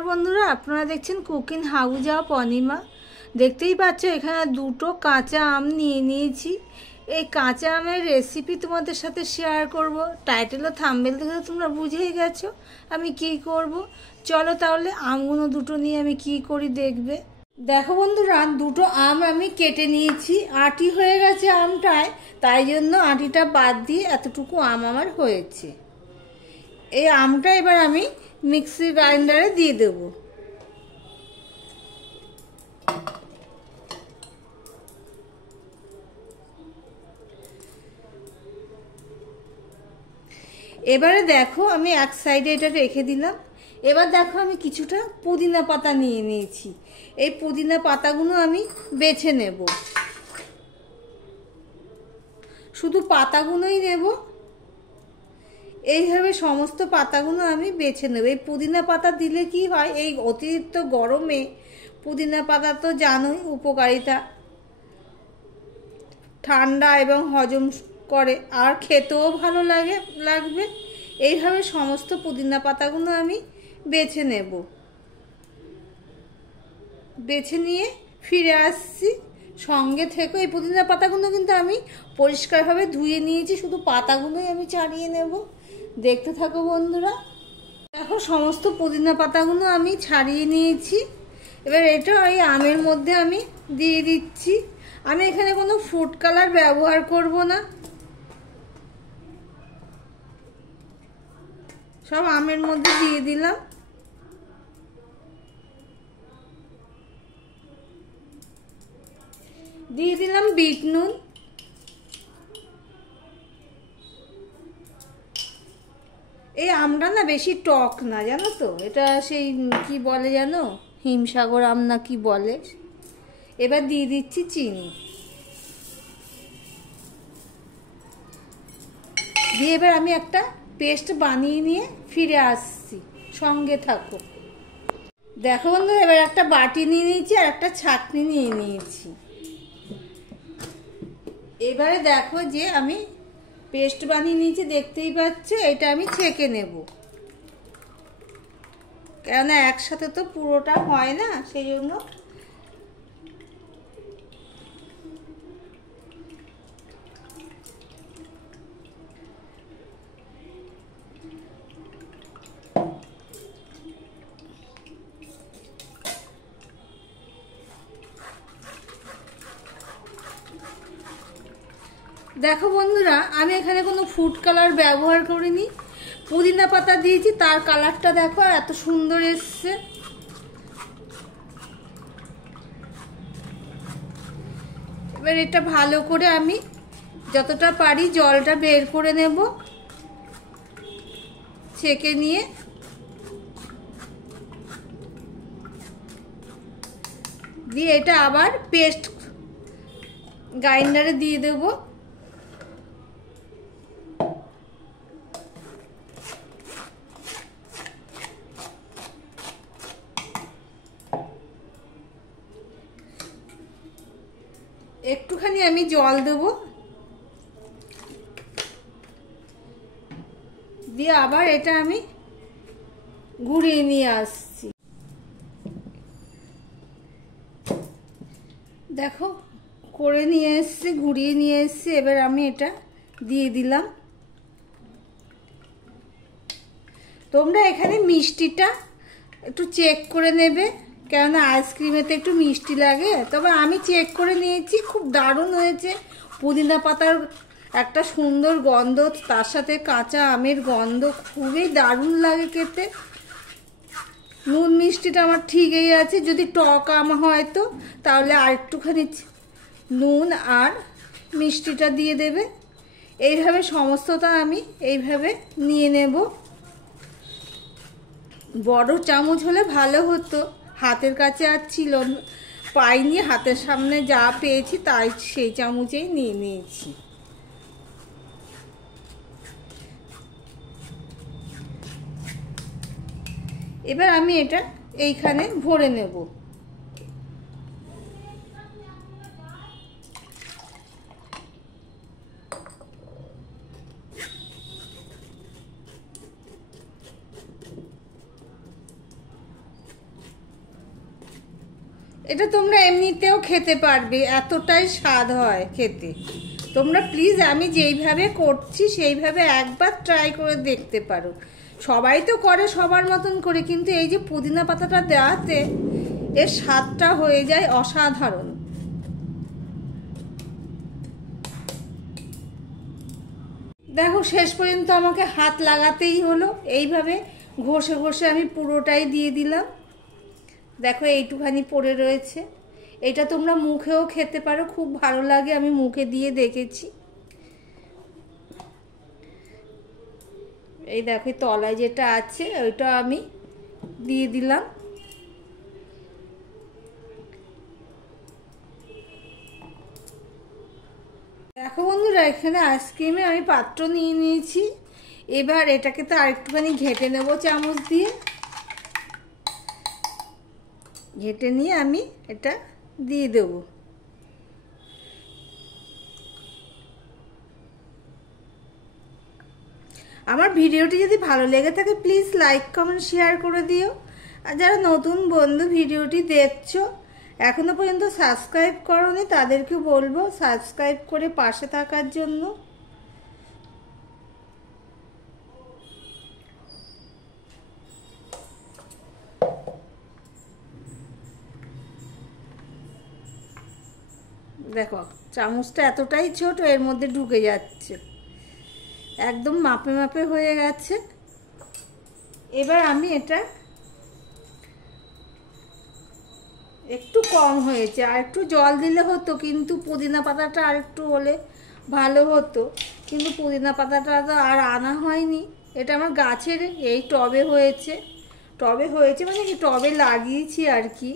নমস্কার বন্ধুরা, আপনারা দেখছেন কুকিং হাউস অফ অনিমা। দেখতেই পাচ্ছ এখানে দুটো কাঁচা আম নিয়ে নিয়েছি। এই কাঁচা আমের রেসিপি তোমাদের সাথে শেয়ার করব। টাইটেল ও থাম্বনেল দেখে তোমরা বুঝেই গেছো আমি কি করব। চলো তাহলে আমগুলো দুটো নিয়ে আমি কি করি দেখবে। দেখো বন্ধুরা, দুটো আম আমি কেটে নিয়েছি। আঁটি হয়ে গেছে আমটায়, তাই জন্য আঁটিটা বাদ দিয়ে এতটুকু আম আমার হয়েছে। এই আমটা এবার আমি মিক্সি গ্রাইন্ডারে দিয়ে দেব। এবারে দেখো আমি এক সাইডে এটা রেখে দিলাম। এবার দেখো আমি কিছুটা পুদিনা পাতা নিয়ে নিয়েছি। এই পুদিনা পাতাগুলো আমি বেছে নেব, শুধু পাতাগুলোই নেব। এইভাবে সমস্ত পাতাগুলো আমি বেছে নেব। এই পুদিনা পাতা দিলে কি হয়, এই অতিরিক্ত গরমে পুদিনা পাতা তো জানোই উপকারিতা, ঠান্ডা এবং হজম করে, আর খেতেও ভালো লাগবে। এইভাবে সমস্ত পুদিনা পাতাগুলো আমি বেছে নেব। বেছে নিয়ে ফিরে আসছি, সঙ্গে থেকো। এই পুদিনা পাতাগুলো কিন্তু আমি পরিষ্কারভাবে ধুয়ে নিয়েছি, শুধু পাতাগুলোই আমি ছাড়িয়ে নেব। দেখতে থাকো বন্ধুরা। দেখো সমস্ত পুদিনা পাতাগুলো আমি ছাড়িয়ে নিয়েছি। এবার এটা ওই আমের মধ্যে আমি দিয়ে দিচ্ছি। আমি এখানে কোনো ফুড কালার ব্যবহার করব না, সব আমের মধ্যে দিয়ে দিলাম। দিয়ে দিলাম বিট নুন। এই আমটা না বেশি টক না, জানো তো, এটা সেই কি বলে জানো, হিমসাগর আম না কি বলে। এবার দিয়ে দিচ্ছি চিনি। দিয়ে এবার আমি একটা পেস্ট বানিয়ে নিয়ে ফিরে আসছি, সঙ্গে থাকো। দেখো বন্ধু, এবার একটা বাটি নিয়ে নিয়েছি আর একটা ছাঁকনি নিয়ে নিয়েছি। এবারে দেখো যে আমি পেস্ট বানিয়ে নিয়েছি, দেখতেই পাচ্ছ। এটা আমি ছেঁকে নেব, কেননা একসাথে তো পুরোটা হয় না, সেই জন্য। দেখো বন্ধুরা, আমি এখানে কোনো ফুড কালার ব্যবহার করিনি। পুদিনা পাতা দিয়েছি, তার কালারটা দেখো এত সুন্দর এসছে। এবার এটা ভালো করে আমি যতটা পারি জলটা বের করে নেব, ছেঁকে নিয়ে। দিয়ে এটা আবার পেস্ট গ্রাইন্ডারে দিয়ে দেব। একটুখানি আমি জল দেব, দিয়ে আবার এটা আমি ঘুরিয়ে নিয়ে আসছি। দেখো করে নিয়ে এসছি, ঘুরিয়ে নিয়ে এসছি। এবার আমি এটা দিয়ে দিলাম। তোমরা এখানে মিষ্টিটা একটু চেক করে নেবে, কেননা আইসক্রিমেতে একটু মিষ্টি লাগে। তবে আমি চেক করে নিয়েছি, খুব দারুণ হয়েছে। পুদিনা পাতার একটা সুন্দর গন্ধ, তার সাথে কাঁচা আমের গন্ধ, খুবই দারুণ লাগে খেতে। নুন মিষ্টিটা আমার ঠিকই আছে। যদি টক আম হয় তো তাহলে আর একটুখানি নুন আর মিষ্টিটা দিয়ে দেবে। এইভাবে সমস্তটা আমি এইভাবে নিয়ে নেব। বড় চামচ হলে ভালো হতো, হাতের কাছে আর ছিল পাইনি। হাতের সামনে যা পেয়েছি তাই সেই চামচেই নিয়ে নিয়েছি। এবার আমি এটা এইখানে ভরে নেব। এটা তোমরা এমনিতেও খেতে পারবে, এতটাই স্বাদ হয় খেতে। তোমরা প্লিজ আমি যেইভাবে করছি সেইভাবে একবার ট্রাই করে দেখতে পারো। সবাই তো করে সবার মতন করে, কিন্তু এই যে পুদিনা পাতাটা দেওয়াতে এর স্বাদটা হয়ে যায় অসাধারণ। দেখো শেষ পর্যন্ত আমাকে হাত লাগাতেই হলো, এইভাবে ঘষে ঘষে আমি পুরোটাই দিয়ে দিলাম। দেখো এইটুখানি পড়ে রয়েছে। এটা তোমরা মুখেও খেতে পারো, খুব ভালো লাগে, আমি মুখে দিয়ে দেখেছি। এই দেখো তলায় যেটা আছে ওইটা আমি দিয়ে দিলাম। দেখো বন্ধুরা, এখানে আইসক্রিমে আমি পাত্র নিয়ে নিয়েছি। এবার এটাকে তো আরেকটুখানি ঘেটে নেব চামচ দিয়ে। ঘেটে নিয়ে আমি এটা দিয়ে দেব। আমার ভিডিওটি যদি ভালো লেগে থাকে প্লিজ লাইক কমেন্ট শেয়ার করে দিও। আর যারা নতুন বন্ধু ভিডিওটি দেখছো এখনো পর্যন্ত সাবস্ক্রাইব করোনি তাদেরকে বলবো সাবস্ক্রাইব করে পাশে থাকার জন্য। দেখো চামচটা এতটাই ছোট, এর মধ্যে ঢুকে যাচ্ছে, একদম মাপে মাপে হয়ে গেছে। এবার আমি এটা একটু কম হয়েছে, আর একটু জল দিলে হতো, কিন্তু পুদিনা পাতাটা আর একটু হলে ভালো হতো, কিন্তু পুদিনা পাতাটা তো আর আনা হয়নি। এটা আমার গাছের এই টবে হয়েছে। টবে হয়েছে মানে কি টবে লাগিয়েছি আর কি।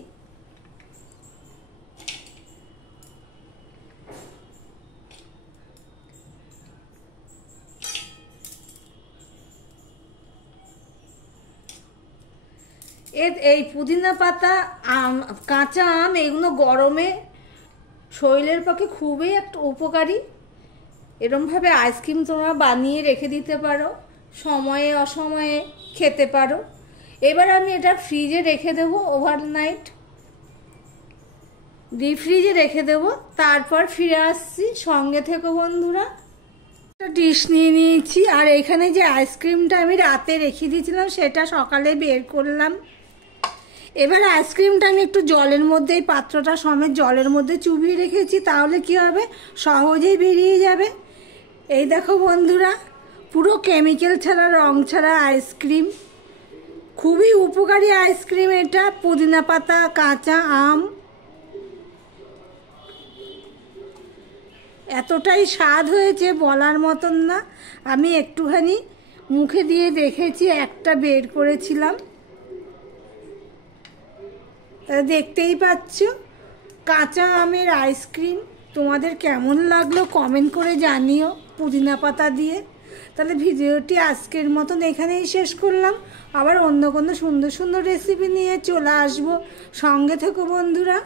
এই পুদিনা পাতা, আম, কাঁচা আম, এগুলো গরমে শরীরের পক্ষে খুবই একটা উপকারী। এরমভাবে আইসক্রিম তোমরা বানিয়ে রেখে দিতে পারো, সময়ে অসময়ে খেতে পারো। এবার আমি এটা ফ্রিজে রেখে দেবো ওভারনাইট, ডিপ ফ্রিজে রেখে দেবো, তারপর ফিরে আসছি। সঙ্গে থেকো বন্ধুরা। একটা ডিশ নিয়ে নিয়েছি, আর এখানে যে আইসক্রিমটা আমি রাতে রেখে দিয়েছিলাম সেটা সকালে বের করলাম। এবার আইসক্রিমটা আমি একটু জলের মধ্যে, এই পাত্রটা সমেত জলের মধ্যে চুবিয়ে রেখেছি, তাহলে কি হবে সহজেই বেরিয়ে যাবে। এই দেখো বন্ধুরা, পুরো কেমিক্যাল ছাড়া রং ছাড়া আইসক্রিম, খুবই উপকারী আইসক্রিম এটা। পুদিনা পাতা, কাঁচা আম, এতটাই স্বাদ হয়েছে বলার মতন না। আমি একটুখানি মুখে দিয়ে দেখেছি, একটা বের করেছিলাম, দেখতেই পাচ্ছ কাঁচা আমের আইসক্রিম। তোমাদের কেমন লাগলো কমেন্ট করে জানিও পুদিনা পাতা দিয়ে। তাহলে ভিডিওটি আজকের মতন এখানেই শেষ করলাম। আবার অন্য কোনো সুন্দর সুন্দর রেসিপি নিয়ে চলে আসবো। সঙ্গে থেকো বন্ধুরা।